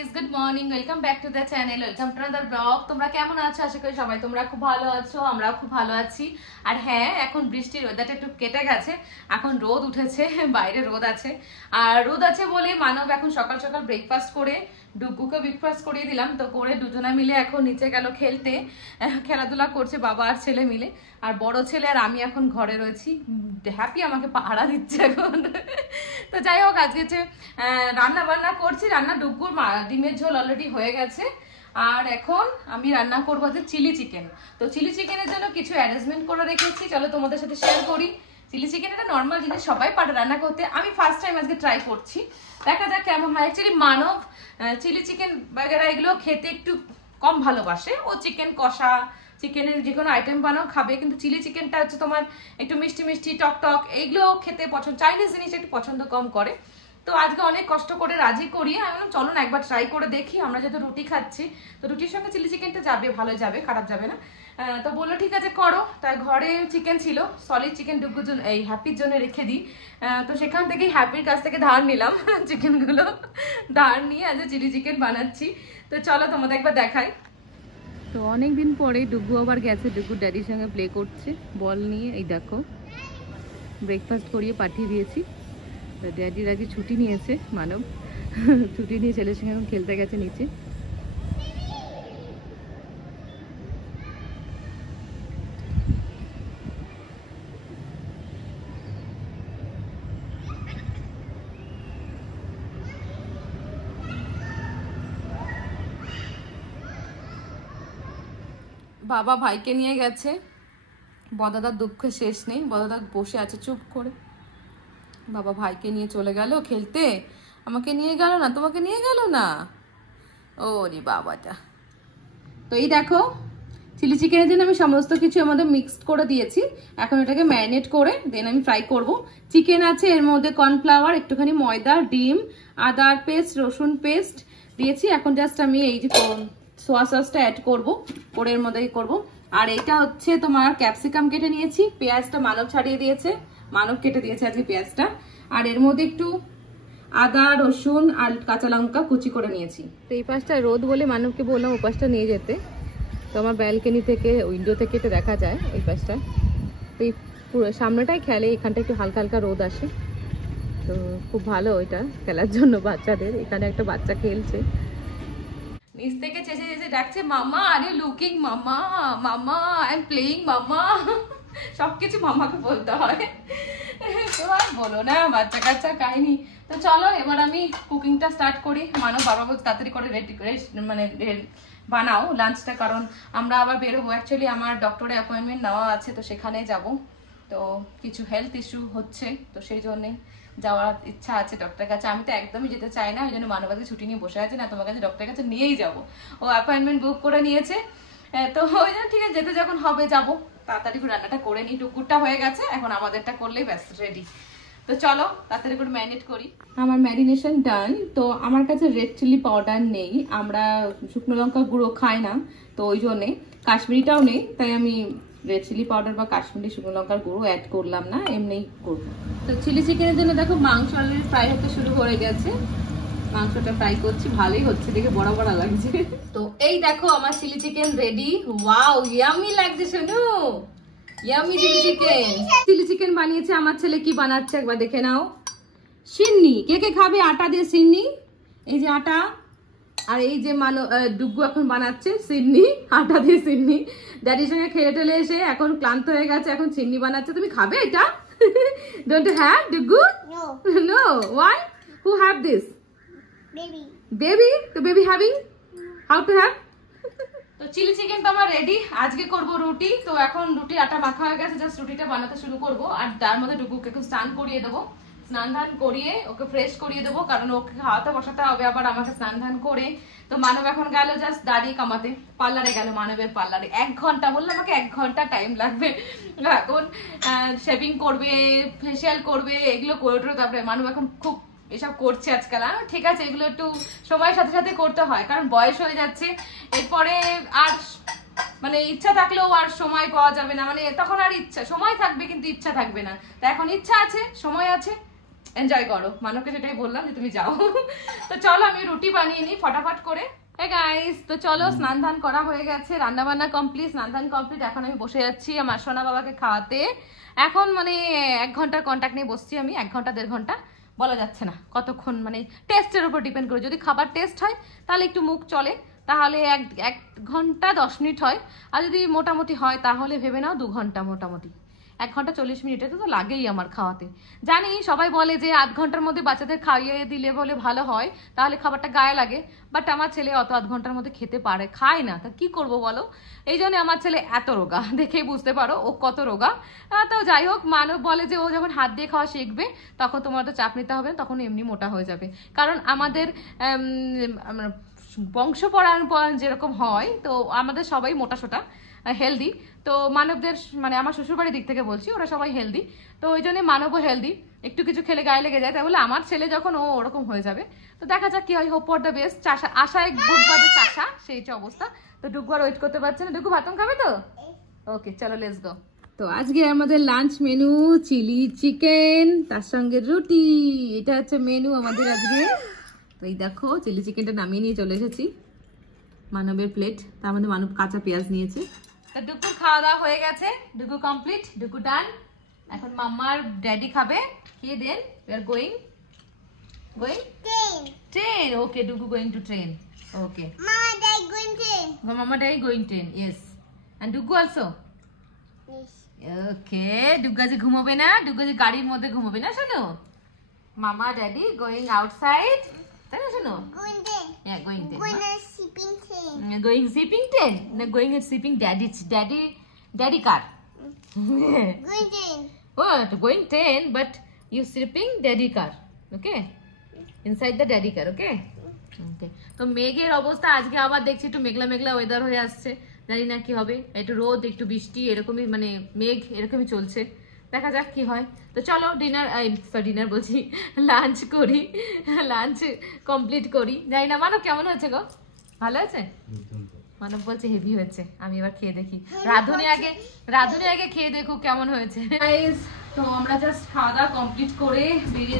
Guys, good morning, welcome back to the channel, welcome to another blog. তোমরা কেমন আছো? আশা করি সবাই তোমরা খুব ভালো আছো, আমরাও খুব ভালো আছি। আর হ্যাঁ, এখন বৃষ্টির ওয়েদারটা একটু কেটে গেছে, এখন রোদ উঠেছে, বাইরে রোদ আছে। আর রোদ আছে বলে মানব এখন সকাল সকাল ব্রেকফাস্ট করে ডুগুকে ব্রেকফাস্ট করিয়ে দিলাম, তো করে দুজনা মিলে এখন নিচে গেল খেলতে, খেলাধুলা করছে বাবা আর ছেলে মিলে। আর বড় ছেলে আর আমি এখন ঘরে রয়েছি, হ্যাপি আমাকে পাহারা দিচ্ছে এখন। তো যাই হোক, আজকে যে রান্না বান্না করছি, রান্না ডুগুর ডিমের ঝোল অলরেডি হয়ে গেছে। আর এখন আমি রান্না করবো যে চিলি চিকেন। তো চিলি চিকেনের জন্য কিছু অ্যারেঞ্জমেন্ট করে রেখেছি, চলো তোমাদের সাথে শেয়ার করি। চিলি চিকেন একটা নর্মাল জিনিস, সবাই পারে রান্না করতে, আমি ফার্স্ট টাইম আজকে ট্রাই করছি, দেখা যাক কেমন হয়। অ্যাকচুয়ালি মানব চিলি চিকেন বাগেরা এগুলো খেতে একটু কম ভালোবাসে, ও চিকেন কষা চিকেনের যে কোনো আইটেম বানাও খাবে, কিন্তু চিলি চিকেনটা হচ্ছে তোমার একটু মিষ্টি মিষ্টি টক টক এইগুলো খেতে পছন্দ, চাইনিজ জিনিস একটু পছন্দ কম করে। তো আজকে অনেক কষ্ট করে রাজি করিয়ে আমি বললাম চলো না একবার ট্রাই করে দেখি, আমরা যেহেতু রুটি খাচ্ছি তো রুটির সঙ্গে চিলি চিকেনটা যাবে, ভালো যাবে, খারাপ যাবে না। তো বললো ঠিক আছে করো। তাই ঘরে চিকেন ছিল, সলিড চিকেন ডুগুর জন্য, এই হ্যাপির জন্য রেখে দিই। তো সেখান থেকেই হ্যাপির কাছ থেকে ধার নিলাম চিকেনগুলো, ধার নিয়ে আজ চিলি চিকেন বানাচ্ছি। তো চলো তোমাদের একবার দেখাই। তো অনেকদিন পরে ডুগু আবার গেছে, ডুগুর ড্যাডির সঙ্গে প্লে করছে বল নিয়ে। এই দেখো, ব্রেকফাস্ট করিয়ে পাঠিয়ে দিয়েছি। ড্যাডির আজকে ছুটি নিয়েছে মানব, ছুটি নিয়ে ছেলের সঙ্গে এখন খেলতে গেছে নিচে। বাবা ভাইকে নিয়ে গেছে, বদাদার দুঃখে শেষ নেই, বদাদা বসে আছে চুপ করে। বাবা ভাইকে নিয়ে চলে গেল খেলতে, আমাকে নিয়ে গেল না, তোমাকে নিয়ে গেল না, ওরে বাবাটা। তো এই দেখো, চিলি চিকেনের জন্য আমি সমস্ত কিছু আমাদের মিক্সড করে দিয়েছি, এখন এটাকে ম্যারিনেট করে দেন আমি ফ্রাই করব। চিকেন আছে, এর মধ্যে কর্নফ্লাওয়ার, একটুখানি ময়দা, ডিম, আদার পেস্ট, রসুন পেস্ট দিয়েছি। এখন জাস্ট আমি এই যে সোয়া সসটা অ্যাড করবো, করে এর মধ্যে করবো। আর এটা হচ্ছে তোমার ক্যাপসিকাম কেটে নিয়েছি, পেঁয়াজটা মানব ছাড়িয়ে দিয়েছে, মানব কেটে দিয়েছে আজকে পেঁয়াজটা। আর এর মধ্যে একটু আদা, রসুন আর কাঁচা লঙ্কা কুচি করে নিয়েছি। তো এই পাশটা রোদ বলে মানবকে বললাম ও পাশটা নিয়ে যেতে, তো আমার ব্যালকনি থেকে উইন্ডো থেকে এটা দেখা যায় এই পাশটা। তো এই পুরো সামনেটাই খেলে, এখানটা একটু হালকা হালকা রোদ আসে, তো খুব ভালো এটা খেলার জন্য বাচ্চাদের। এখানে একটা বাচ্চা খেলছে, নিচ থেকে চেঁচে চেঁচে ডাকছে মামা, আর ইউ লুকিং মামা, মামা আই এম প্লেইং মামা, সবকিছু মামাকে বলতে হয়। তো আর বলো না, বাচ্চা কাচ্চা কাহিনী। তো চলো এবার আমি কুকিংটা স্টার্ট করি। মানব বাবা বলছে তাড়াতাড়ি করে রেডি করে মানে বানাও লাঞ্চটা, কারণ আমরা আবার বেরোবো। অ্যাকচুয়ালি আমার ডক্টরের অ্যাপয়েন্টমেন্ট নেওয়া আছে, তো সেখানে যাব। তো কিছু হেলথ ইস্যু হচ্ছে, তো সেই জন্যে যাওয়ার ইচ্ছা আছে ডক্টরের কাছে। আমি তো একদমই যেতে চাই না, ওই জন্য মানবাকে ছুটি নিয়ে বসে আছে, না তোমার কাছে ডক্টরের কাছে নিয়েই যাবো, ও অ্যাপয়েন্টমেন্ট বুক করে নিয়েছে। তো ওই জন্য ঠিক আছে, যেতে যখন হবে যাবো। তাড়াতাড়ি করে রান্নাটা করে নিই, টুকুরটা হয়ে গেছে, এখন আমাদেরটা করলেই ব্যাস রেডি। তো চলো তাড়াতাড়ি করে ম্যারিনেট করি। আমার ম্যারিনেশন ডান। তো আমার কাছে রেড চিলি পাউডার নেই, আমরা শুকনো লঙ্কা গুঁড়ো খাই না, তো ওই জন্যে কাশ্মীরিটাও নেই, তাই আমি রেড চিলি পাউডার বা কাশ্মীরি শুকনো লঙ্কার গুঁড়ো অ্যাড করলাম না, এমনিই করবো। তো চিলি চিকেনের জন্য দেখো মাংস অলরেডি ফ্রাই হতে শুরু হয়ে গেছে, মাংসটা ফ্রাই করছি, ভালোই হচ্ছে, দেখে বড় বড় লাগছে। তো এই দেখো আমার chilli chicken ready. Wow, yummy লাগছে শোনো, yummy chilli chicken. Chilli chicken বানিয়েছে আমার ছেলে, কি বানাচ্ছে একবার দেখে নাও। সিন্নি, কে কে খাবে আটা দিয়ে সিন্নি? এই যে আটা, আর এই যে ডুগু এখন বানাচ্ছে সিন্নি, আটা দিয়ে সিন্নি। ড্যাডির সঙ্গে খেলে টেলে এসে এখন ক্লান্ত হয়ে গেছে, এখন সিন্নি বানাচ্ছে। তুমি খাবে এটা? Don't you have Dugu? No, why? Who have this? Baby. Baby? তো baby having? How to have? তো চিলি চিকেন তো আমার রেডি, আজকে করব রুটি। তো এখন রুটি আটা মাখা হয়ে গেছে, জাস্ট রুটিটা বানাতে শুরু করব। আর তার মধ্যে ডুগুকে একটু স্নান করিয়ে দেবো, স্নান ধান করিয়ে ওকে ফ্রেশ করিয়ে দেবো, কারণ ওকে খাওয়াতে বসাতে হবে, আবার আমাকে স্নান ধান করে। তো মানব এখন গেল জাস্ট দাড়ি কামাতে, পার্লারে গেল, মানবের পার্লারে 1 ঘন্টা, বললাম আমাকে 1 ঘন্টা টাইম লাগবে। এখন শেভিং করবে, ফেসিয়াল করবে, এগুলো করে তারপরে মানব এখন খুব এসব করছে আজকাল। ঠিক আছে, এগুলো একটু সময়ের সাথে সাথে করতে হয়, কারণ বয়স হয়ে যাচ্ছে, এরপরে আর মানে ইচ্ছা থাকলেও আর সময় পাওয়া যাবে না, মানে তখন আর ইচ্ছা সময় থাকবে কিন্তু ইচ্ছা থাকবে না। তো এখন ইচ্ছা আছে, সময় আছে, এনজয় করো। মানবকে যেটাই বললাম যে তুমি যাও। তো চলো আমি রুটি বানিয়ে নিই ফটাফট করে। গাইস তো চলো, স্নান ধান করা হয়ে গেছে, রান্না বান্না কমপ্লিট, স্নান ধান কমপ্লিট। এখন আমি বসে যাচ্ছি আমার সোনা বাবাকে খাওয়াতে। এখন মানে 1 ঘন্টার কন্ট্যাক্ট নিয়ে বসছি আমি, 1 ঘন্টা 1.5 ঘন্টা বলা যাচ্ছে না কতক্ষণ, মানে টেস্টের উপর ডিপেন্ড করে। যদি খাবার টেস্ট হয় তাহলে একটু মুখ চলে, তাহলে 1 ঘন্টা 10 মিনিট হয়। আর যদি মোটামুটি হয় তাহলে ভেবে নাও 2 ঘন্টা, মোটামুটি 1 ঘন্টা 40 মিনিটে তো লাগেই আমার খাওয়াতে। জানি সবাই বলে যে 8 ঘন্টার মধ্যে বাচ্চাদের খাইয়ে দিলে বলে ভালো হয়, তাহলে খাবারটা গায়ে লাগে। বাট আমার ছেলে অত 8 ঘন্টার মধ্যে খেতে পারে, খায় না, তা কি করব বলো। এই জন্য আমার ছেলে এত রোগা, দেখেই বুঝতে পারো ও কত রোগা। তো যাই হোক, মানব বলে যে ও যখন হাত দিয়ে খাওয়া শিখবে তখন তোমার তো চাপ নিতে হবে না, তখন এমনি মোটা হয়ে যাবে। কারণ আমাদের বংশ পরায়ণ যেরকম হয়, তো আমাদের সবাই মোটা সোটা হেলদি। তো মানবদের মানে আমার শ্বশুরবাড়ির দিক থেকে বলছি, ওরা সবাই হেলদি। তো ওই জন্য মানবও হেলদি, একটু কিছু খেলে গায়ে লেগে যায়। তাই বলে আমার ছেলে যখন ও ওরকম হয়ে যাবে, তো দেখা যাক কি হয়। Hope for the best. চাষা আশায় বুক বাদে চাষা, সেই যে অবস্থা। তো ডুগু আর ওয়েট করতে পারছে না। ডুগু ভাতম খাবে তো? ওকে চলো লেটস গো। তো আজকে আমাদের লাঞ্চ মেনু চিলি চিকেন, তার সঙ্গে রুটি। এটা হচ্ছে মেনু আমাদের আজকে। তো এই দেখো চিলি চিকেনটা নামিয়ে নিয়ে চলে এসেছি। মানবের প্লেট, তার মধ্যে মানব কাঁচা পেঁয়াজ নিয়েছে। তো ডুকুর খাওয়া দাওয়া হয়ে গেছে, ডুকু কমপ্লিট, ডুকু ডান। এখন মাম্মার ড্যাডি খাবে, খেয়ে দেন। We are going train. Okay Duku going to train. Okay mamma daddy going train, yes. And Duku also, okay. Duga যে ঘুমোবে না, ডুগা যে গাড়ির মধ্যে ঘুমোবে না, শোনো। মামা ড্যাডি গোয়িং আউটসাইড, তাই না? শোনো, yeah, going train. Going shipping train? No, going shipping daddy car. Going train. Oh, going train, but you shipping daddy car, okay? Inside the daddy car, okay? Okay. তো মেঘের অবস্থা আজকে আবার দেখছি একটু মেঘলা মেঘলা ওয়েদার হয়ে আসছে, জানি না কি হবে, একটু রোদ একটু বৃষ্টি এরকমই, মানে মেঘ এরকমই চলছে। দেখা যাক কি হয়। তো চলো ডিনার বলছি, লাঞ্চ করি, লাঞ্চ কমপ্লিট করি। জানি না মানব কেমন হয়েছে গো, ভালো আছে? মানব বলছে হেভি হয়েছে। আমি এবার খেয়ে দেখি, রাধুনি আগে খেয়ে দেখো কেমন হয়েছে। তো আমরা জাস্ট খাওয়া দাওয়া কমপ্লিট করে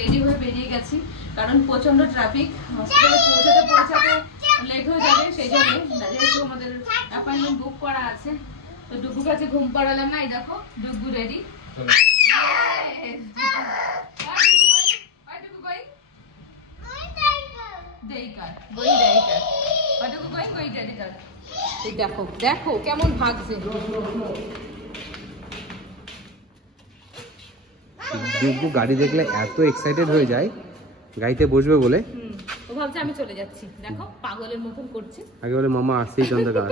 রেডি হয়ে বেরিয়ে গেছি, কারণ প্রচন্ড ট্রাফিক, পৌঁছাতে লেট হয়ে যাবে। সেই জন্য যেহেতু আমাদের অ্যাপয়েন্টমেন্ট বুক করা আছে। তো ডুগু কাছে ঘুম পাড়ালাম না, এই দেখো ডুগু রেডি। দেখো দেখো কেমন ভাগছে। ডুগু গাড়ি দেখলে এত এক্সাইটেড হয়ে যায়, গাড়িতে বসবে বলে। ও ভাবছে আমি চলে যাচ্ছি, দেখো পাগলের মতন করছে। আগে বলে মামা আসছেই চন্দ্রকার,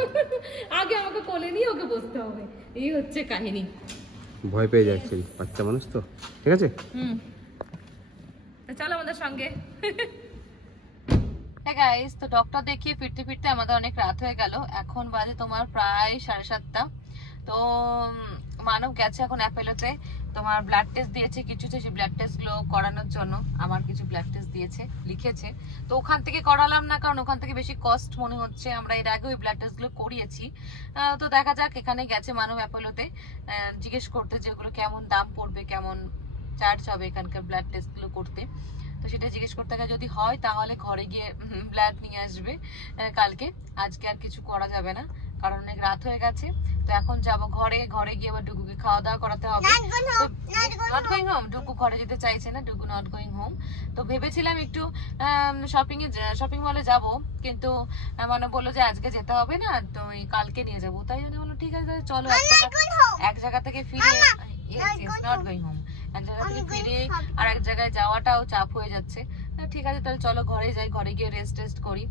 আগে আমাকে কোলে নিয়ে ওকে বসতে হবে, এই হচ্ছে কাহিনী। ভয় পেয়ে যাচ্ছেন, বাচ্চা মানুষ তো। ঠিক আছে, চলো আমাদের সঙ্গে। গাইস, তো ডক্টর দেখিয়ে ফিরতে ফিরতে আমাদের অনেক রাত হয়ে গেল। এখন বাজে তোমার প্রায় 7:30। তো মানব গেছে এখন অ্যাপেলোতে, তোমার ব্লাড টেস্ট দিয়েছে কিছু, সেই ব্লাড টেস্ট গুলো করানোর জন্য আমার কিছু ব্লাড টেস্ট দিয়েছে, লিখেছে। তো ওখান থেকে করালাম না, কারণ ওখান থেকে বেশি কস্ট মনে হচ্ছে। আমরা এর আগে ওই ব্লাড টেস্ট গুলো করিয়েছি। তো দেখা যাক, এখানে গেছে মানব অ্যাপেলোতে জিজ্ঞেস করতে যেগুলো কেমন দাম পড়বে, কেমন চার্জ হবে এখানকার ব্লাড টেস্ট গুলো করতে। তো সেটা জিজ্ঞেস করতে গেলে যদি হয় তাহলে ঘরে গিয়ে ব্লাড নিয়ে আসবে কালকে। আজকে আর কিছু করা যাবে না, কারণ অনেক রাত হয়ে গেছে। তো এখন যাবো ঘরে গিয়ে আবার ডুগুকে খাওয়া দাওয়া করাতে হবে। নট গোয়িং হোম, ডুগু ঘরে যেতে চাইছে না, ডুগু নট গোয়িং হোম। তো ভেবেছিলাম একটু শপিং মলে যাব, কিন্তু মানে বললো যে আজকে যেতে হবে না, তো কালকে নিয়ে যাবো। তাই জন্য বললো ঠিক আছে চলো, এক জায়গা থেকে ফিরে, নট গোয়িং হোম, এক জায়গা থেকে ফিরে আর এক জায়গায় যাওয়াটাও চাপ হয়ে যাচ্ছে। ঠিক আছে তাহলে চলো ঘরে যাই, ঘরে গিয়ে রেস্ট করি।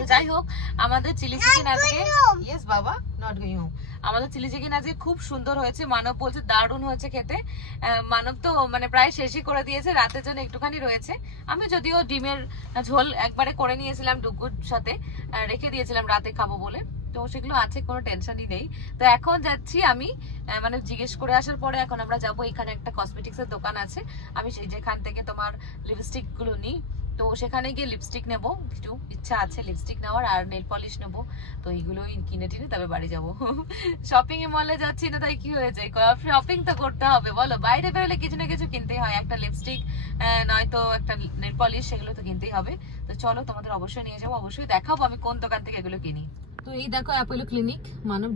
তো যাই হোক, আমাদের চিলি চিকেন আজকে, ইয়েস বাবা, নট গোয়িং হোম, আমাদের চিলি চিকেন আজকে খুব সুন্দর হয়েছে। মানব বলছে দারুণ হয়েছে খেতে। মানব তো মানে প্রায় শেষই করে দিয়েছে, রাতের জন্য একটুখানি রয়েছে। আমি যদিও ডিমের ঝোল একবারে করে নিয়েছিলাম, ডুগুর সাথে রেখে দিয়েছিলাম রাতে খাবো বলে, তো সেগুলো আছে, কোনো টেনশনই নেই। তো এখন যাচ্ছি আমি, মানে জিজ্ঞেস করে আসার পরে এখন আমরা যাবো, এখানে একটা কসমেটিক্স এর দোকান আছে, আমি সেই যেখান থেকে তোমার লিপস্টিক গুলো নিই। তো তো সেখানে গিয়ে লিপস্টিক নেবো, একটু ইচ্ছা আছে লিপস্টিক নেওয়ার, আর নেল পলিশ নেবো। তো এইগুলোই কিনে টিনে তবে বাড়ি যাবো। শপিং এ মলে যাচ্ছি না তাই কি হয়েছে, শপিং তো করতে হবে বলো, বাইরে বেরোলে কিছু না কিছু কিনতেই হয়, একটা লিপস্টিক নয়তো একটা নেল পলিশ, সেগুলো তো কিনতেই হবে। তো চলো তোমাদের অবশ্যই নিয়ে যাবো, অবশ্যই দেখাবো আমি কোন দোকান থেকে এগুলো কিনি। তো এই দেখো অ্যাপোলো ক্লিনিক, মানব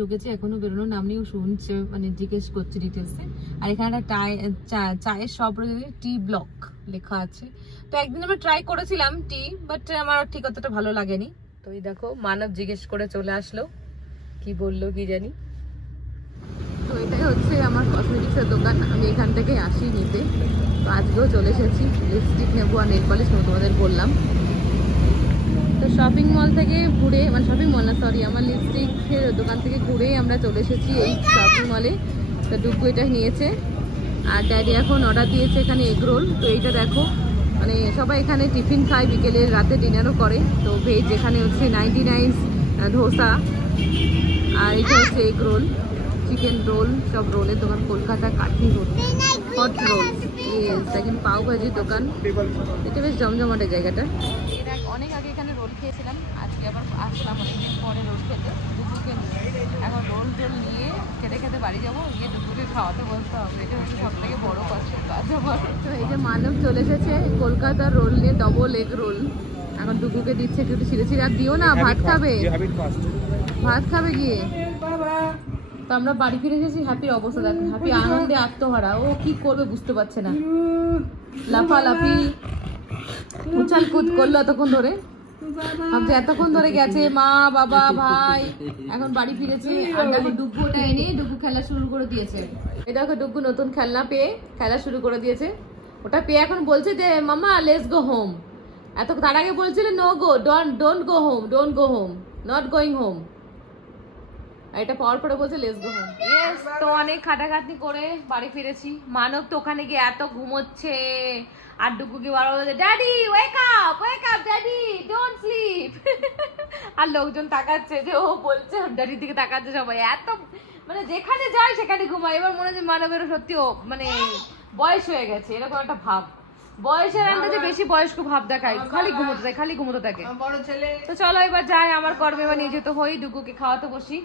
ঢুকেছে এখনো বেরোনোর নাম নেই, ও শুনছে মানে জিজ্ঞেস করছে ডিটেলসে। আর এখানে একটা চায়ের শপ রয়েছে, টি ব্লক লেখা আছে। তো একদিন আমরা ট্রাই করেছিলাম টি, বাট আমার ঠিক অতটা ভালো লাগেনি। তো এই দেখো মানব জিজ্ঞেস করে চলে আসলো, কি বললো কি জানি। তো এটাই হচ্ছে আমার কসমেটিক্সের দোকান, আমি এখান থেকে আসি নিতে। তো আজকেও চলে এসেছি, লিপস্টিক নেবো আর নেল পলিশ নেবো, তোমাদের বললাম। তো শপিং মল থেকে ঘুরে, মানে শপিং মল না সরি, আমার লিপস্টিকের দোকান থেকে ঘুরে আমরা চলে এসেছি এই শপিং মলে। তো ডুগু এটা নিয়েছে, আর ড্যাডি এখন অর্ডার দিয়েছে এখানে এগ রোল। তো এইটা দেখো, মানে সবাই এখানে টিফিন খায়, বিকেলে রাতে ডিনারও করে। তো ভেজ এখানে হচ্ছে 99 ধোসা, আর এটা হচ্ছে এগ রোল, চিকেন রোল, সব রোলের দোকান, কলকাতা কাঠি রোল, হট রোল, সেকেন্ড পাও ভাজির দোকান। এটা বেশ জমজমাটে জায়গাটা। অনেক আগে এখানে রোল খেয়েছিলাম, আজকে আবার আসলাম অনেকদিন পরে রোল খেতে ডুগুকে নিয়ে। এখন রোল নিয়ে খেতে খেতে বাড়ি যাবো, গিয়ে ডুগুকে খাওয়াতে বলতে হবে, এটা হচ্ছে সব থেকে বড় কষ্টের কাজ আমার। তো এই যে মানব চলে এসেছে কলকাতার রোল নিয়ে, ডবল এগ রোল। এখন ডুগুকে দিচ্ছে একটু ছিঁড়ে ছিঁড়ে, আর দিও না, ভাত খাবে, ভাত খাবে গিয়ে। তো আমরা বাড়ি ফিরে এসেছি, হ্যাপির অবস্থা দেখো, হ্যাপি আনন্দে আত্মহারা, ও কি করবে বুঝতে পারছে না, লাফালাফি উছাল কুদ করলো এতক্ষণ ধরে, ভাবছে এতক্ষণ ধরে গেছে মা বাবা ভাই, এখন বাড়ি ফিরেছে। আর দেখো ডুগু ওটা এনে ডুগু খেলা শুরু করে দিয়েছে। এই দেখো ডুগু নতুন খেলনা পেয়ে খেলা শুরু করে দিয়েছে, ওটা পেয়ে এখন বলছে যে মামা লেটস গো হোম। এত তার আগে বলছিল no go, don't go home, don't go home, not going home. এটা পাওয়ার পরে বলছে লেটস গো হোম। ইয়েস, তো অনেক খাটাখাটনি করে বাড়ি ফিরেছি। মানব তো ওখানে গিয়ে এত ঘুমোচ্ছে, আর ডুগুকে বারবার বলছে daddy wake up daddy don't sleep. আর লোকজন তাকাচ্ছে যে ও বলছে, ড্যাডির দিকে তাকাচ্ছে সবাই, এত মানে যেখানে যায় সেখানে ঘুমায়। এবার মনে হচ্ছে মানবেরও সত্যি ও মানে বয়স হয়ে গেছে, এরকম একটা ভাব, বয়সের আন্দাজে বেশি বয়স্ক ভাব দেখায়, খালি ঘুমোতে থাকে, খালি ঘুমোতে থাকে। তো চলো এবার যাই আমার কর্মে, এবার নিয়ে যেতে হই, ডুগুকে খাওয়াতে বসি।